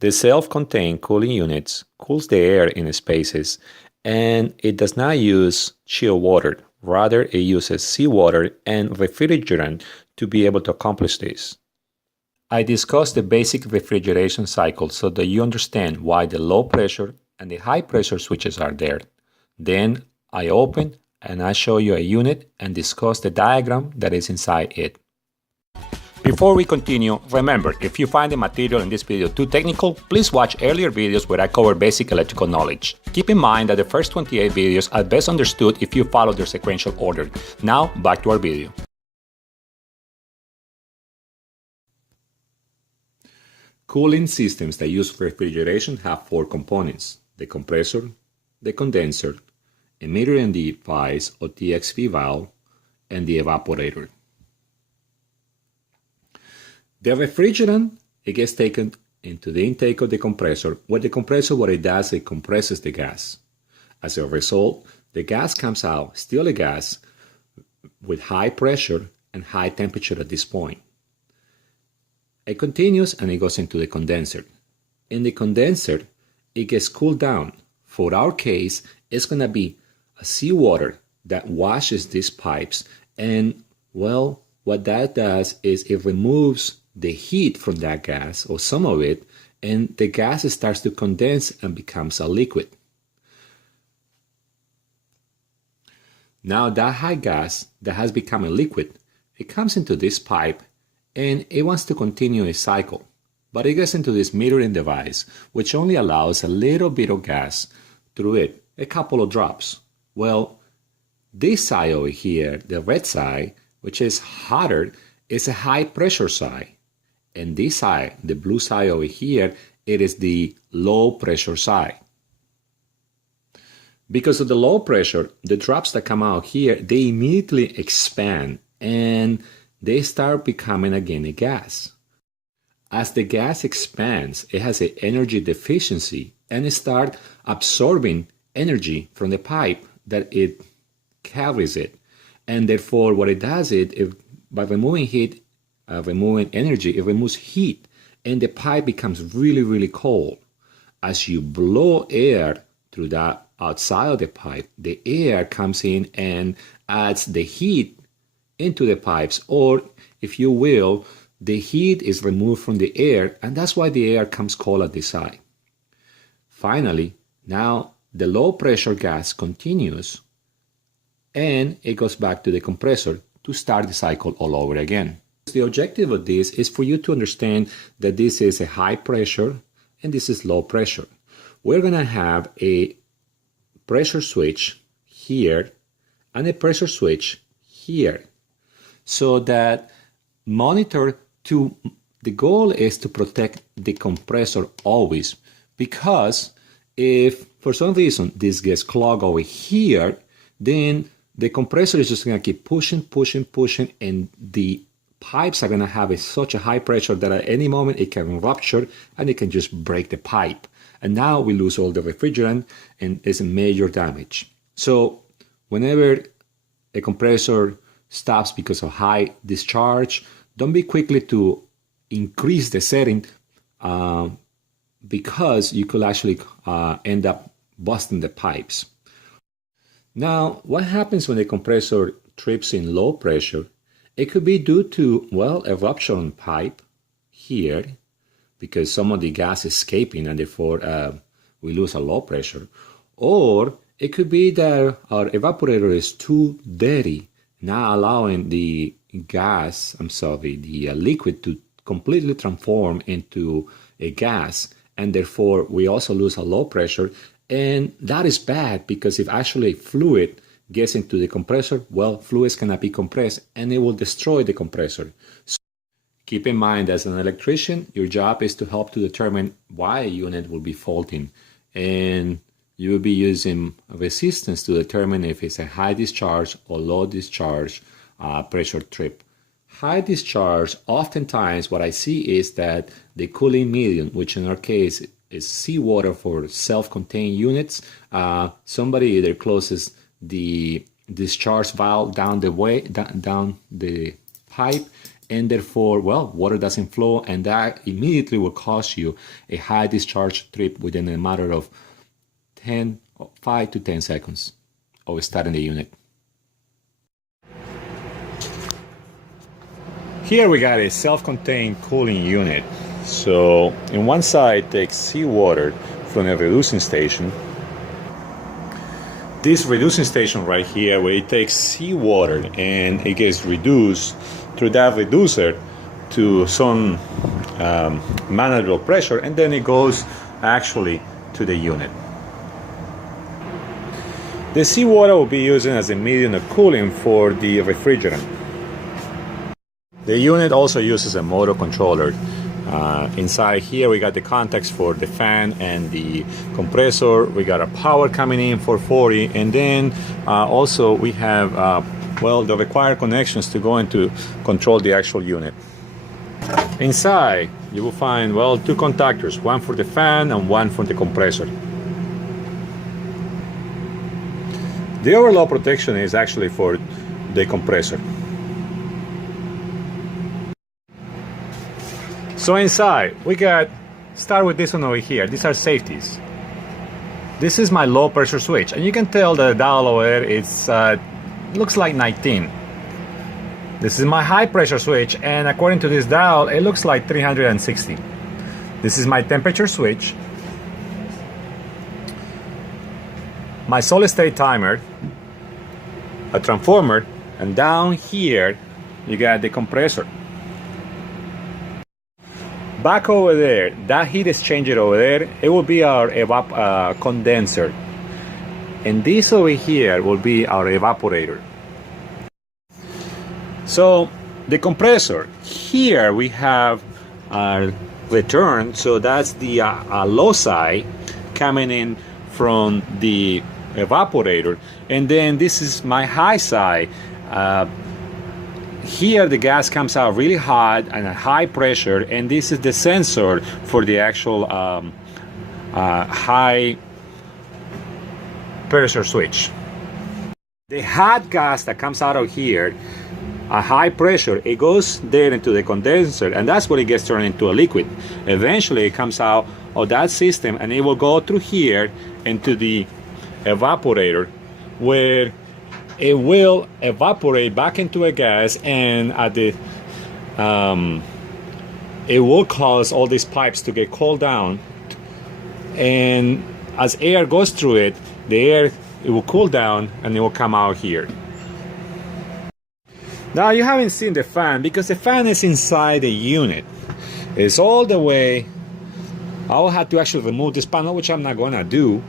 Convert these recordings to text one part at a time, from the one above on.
The self-contained cooling units cools the air in spaces, and it does not use chill water. Rather, it uses seawater and refrigerant to be able to accomplish this. I discussed the basic refrigeration cycle so that you understand why the low pressure and the high pressure switches are there. Then I open and I show you a unit and discuss the diagram that is inside it. Before we continue, remember, if you find the material in this video too technical, please watch earlier videos where I cover basic electrical knowledge. Keep in mind that the first 28 videos are best understood if you follow their sequential order. Now, back to our video. Cooling systems that use refrigeration have four components: the compressor, the condenser, a metering device or TXV valve, and the evaporator. The refrigerant, it gets taken into the intake of the compressor, where the compressor, what it does, it compresses the gas. As a result, the gas comes out, still a gas, with high pressure and high temperature at this point. It continues and it goes into the condenser. In the condenser, it gets cooled down. For our case, it's going to be a seawater that washes these pipes, and, well, what that does is it removes the heat from that gas, or some of it, and the gas starts to condense and becomes a liquid. Now that high gas that has become a liquid, it comes into this pipe and it wants to continue a cycle, but it gets into this metering device, which only allows a little bit of gas through it, a couple of drops. Well, this side over here, the red side, which is hotter, is a high pressure side. And this side, the blue side over here, it is the low pressure side. Because of the low pressure, the drops that come out here, they immediately expand and they start becoming again a gas. As the gas expands, it has an energy deficiency and it starts absorbing energy from the pipe that it carries it. And therefore, what it does is, by removing heat, removing energy, it removes heat, and the pipe becomes really, really cold. As you blow air through that outside of the pipe, the air comes in and adds the heat into the pipes, or if you will, the heat is removed from the air, and that's why the air comes cold at the side. Finally, now the low pressure gas continues and it goes back to the compressor to start the cycle all over again. The objective of this is for you to understand that this is a high pressure and this is low pressure. We're going to have a pressure switch here and a pressure switch here, so that the goal is to protect the compressor always, because if for some reason this gets clogged over here, then the compressor is just going to keep pushing, and the pipes are going to have such a high pressure that at any moment it can rupture and it can just break the pipe. And now we lose all the refrigerant and it's a major damage. So whenever a compressor stops because of high discharge, don't be quickly to increase the setting because you could actually end up busting the pipes. Now, what happens when the compressor trips in low pressure? It could be due to, well, a ruptured pipe here, because some of the gas is escaping and therefore we lose a low pressure. Or it could be that our evaporator is too dirty, not allowing the liquid to completely transform into a gas, and therefore we also lose a low pressure. And that is bad, because if actually fluid gets into the compressor, well, fluids cannot be compressed and it will destroy the compressor. So keep in mind, as an electrician, your job is to help to determine why a unit will be faulting, and you will be using resistance to determine if it's a high discharge or low discharge pressure trip. High discharge, oftentimes what I see is that the cooling medium, which in our case is seawater for self-contained units, somebody either closes the discharge valve down the pipe, and therefore, well, water doesn't flow, and that immediately will cause you a high discharge trip within a matter of 5 to 10 seconds of starting the unit. Here we got a self-contained cooling unit. So in one side it takes seawater from a reducing station. This reducing station right here, where it takes seawater and it gets reduced through that reducer to some manageable pressure, and then it goes actually to the unit. The seawater will be used as a medium of cooling for the refrigerant. The unit also uses a motor controller. Inside here we got the contacts for the fan and the compressor. We got a power coming in for 40, and then also we have well, the required connections to go into control the actual unit. Inside you will find, well, two contactors, one for the fan and one for the compressor. The overload protection is actually for the compressor. So inside, we start with this one over here. These are safeties. This is my low pressure switch, and you can tell the dial over there, it's looks like 19. This is my high pressure switch, and according to this dial, it looks like 360. This is my temperature switch, my solid state timer, a transformer, and down here you got the compressor. Back over there, that heat exchanger over there, it will be our condenser. And this over here will be our evaporator. So the compressor, here we have our return, so that's the low side coming in from the evaporator. And then this is my high side. Here the gas comes out really hot and at high pressure, and this is the sensor for the actual high pressure switch. The hot gas that comes out of here at high pressure, it goes there into the condenser, and that's where it gets turned into a liquid. Eventually it comes out of that system and it will go through here into the evaporator, where it will evaporate back into a gas, and at the it will cause all these pipes to get cooled down, and as air goes through it, the air, it will cool down and it will come out here. Now you haven't seen the fan, because the fan is inside the unit. It's all the way. I'll have to actually remove this panel, which I'm not gonna do,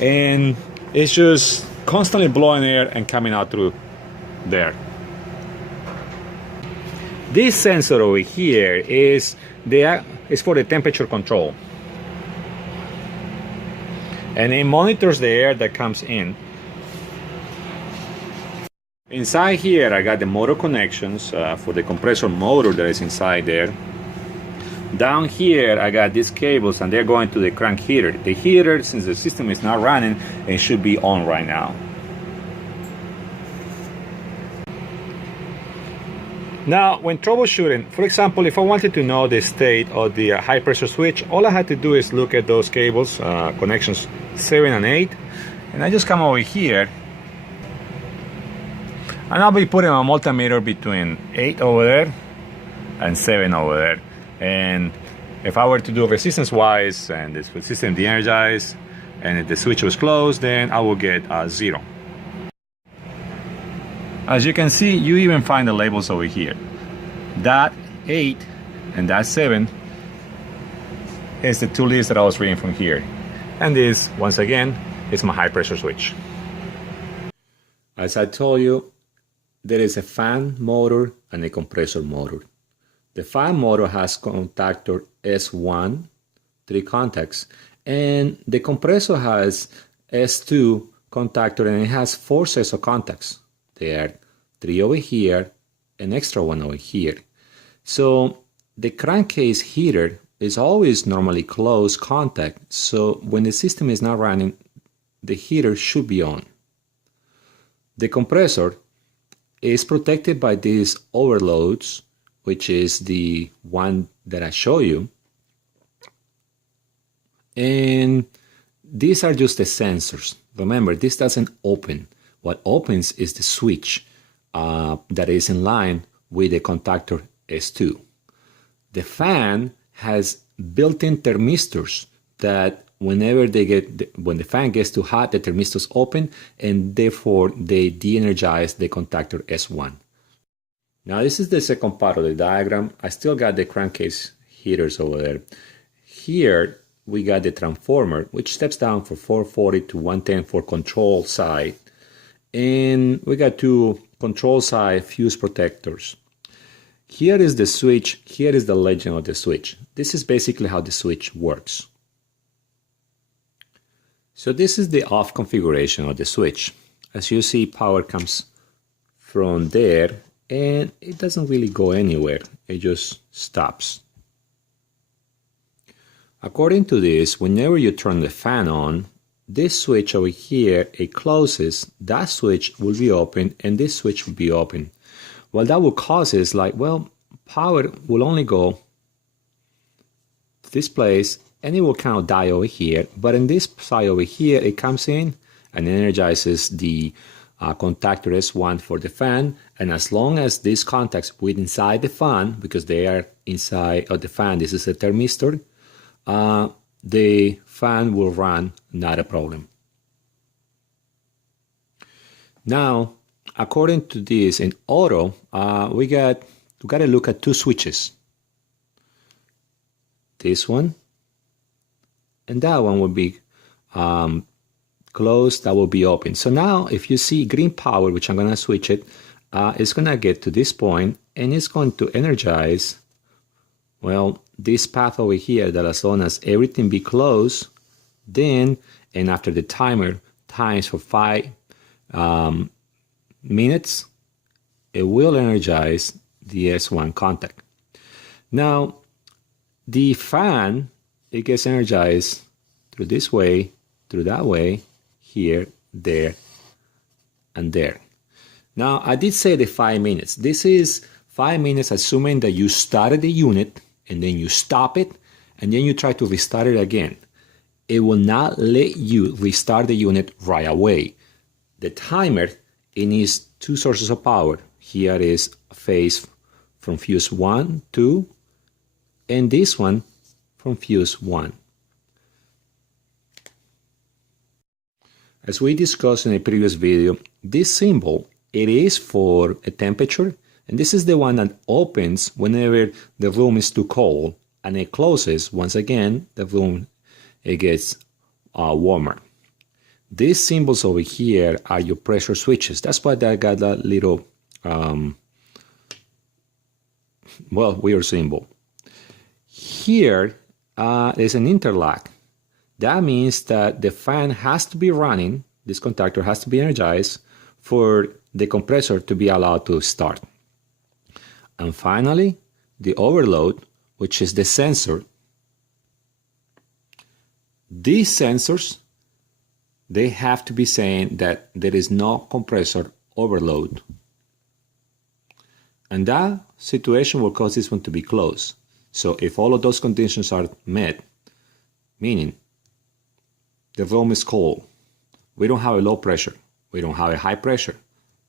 and it's just constantly blowing air and coming out through there. This sensor over here is for the temperature control, and it monitors the air that comes in. Inside here I got the motor connections for the compressor motor that is inside there. Down here I got these cables, and they're going to the crank heater. The heater, since the system is not running, it should be on right now. Now when troubleshooting, for example, if I wanted to know the state of the high pressure switch, all I had to do is look at those cables, connections 7 and 8, and I just come over here and I'll be putting a multimeter between 8 over there and 7 over there. And if I were to do resistance wise, and this system de-energized, and if the switch was closed, then I will get 0. As you can see, you even find the labels over here. That 8 and that 7 is the two leads that I was reading from here. And this, once again, is my high pressure switch. As I told you, there is a fan motor and a compressor motor. The fan motor has contactor S1, 3 contacts, and the compressor has S2 contactor, and it has 4 sets of contacts. There are 3 over here, an extra one over here. So the crankcase heater is always normally closed contact, so when the system is not running, the heater should be on. The compressor is protected by these overloads which is the one that I show you. And these are just the sensors. Remember, this doesn't open. What opens is the switch that is in line with the contactor S2. The fan has built-in thermistors that when the fan gets too hot, the thermistors open and therefore they de-energize the contactor S1. Now this is the second part of the diagram. I still got the crankcase heaters over there. Here we got the transformer, which steps down from 440 to 110 for control side. And we got two control side fuse protectors. Here is the switch. Here is the legend of the switch. This is basically how the switch works. So this is the off configuration of the switch. As you see, power comes from there and it doesn't really go anywhere. It just stops. According to this, whenever you turn the fan on, this switch over here, it closes, that switch will be open and this switch will be open. What that will cause is like, well, power will only go to this place and it will kind of die over here. But in this side over here, it comes in and energizes the contactor S1 for the fan. And as long as these contacts with inside the fan, because they are inside of the fan, this is a thermistor, the fan will run, not a problem. Now, according to this, in auto, we got to look at two switches. This one and that one will be closed, that will be open. So now if you see green power, which I'm going to switch it, it's going to get to this point and it's going to energize, well, this path over here, that as long as everything be closed, then, and after the timer times for 5 minutes, it will energize the S1 contact. Now, the fan, it gets energized through this way, through that way, here, there, and there. Now, I did say the 5 minutes. This is 5 minutes assuming that you started the unit and then you stop it and then you try to restart it again. It will not let you restart the unit right away. The timer, it needs two sources of power. Here is a phase from fuse 1, 2, and this one from fuse 1. As we discussed in a previous video, this symbol, it is for a temperature, and this is the one that opens whenever the room is too cold, and it closes once again the room it gets warmer. These symbols over here are your pressure switches. That's why I got that little weird symbol. Here is an interlock. That means that the fan has to be running, this contactor has to be energized for the compressor to be allowed to start. And finally, the overload, which is the sensor. These sensors, they have to be saying that there is no compressor overload. And that situation will cause this one to be closed. So if all of those conditions are met, meaning the room is cold, we don't have a low pressure, we don't have a high pressure,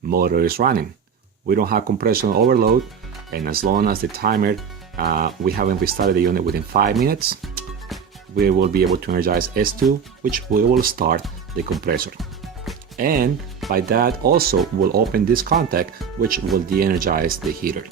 motor is running, we don't have compression overload, and as long as the timer, we haven't restarted the unit within 5 minutes, we will be able to energize S2, which we will start the compressor. And by that also will open this contact, which will de-energize the heater.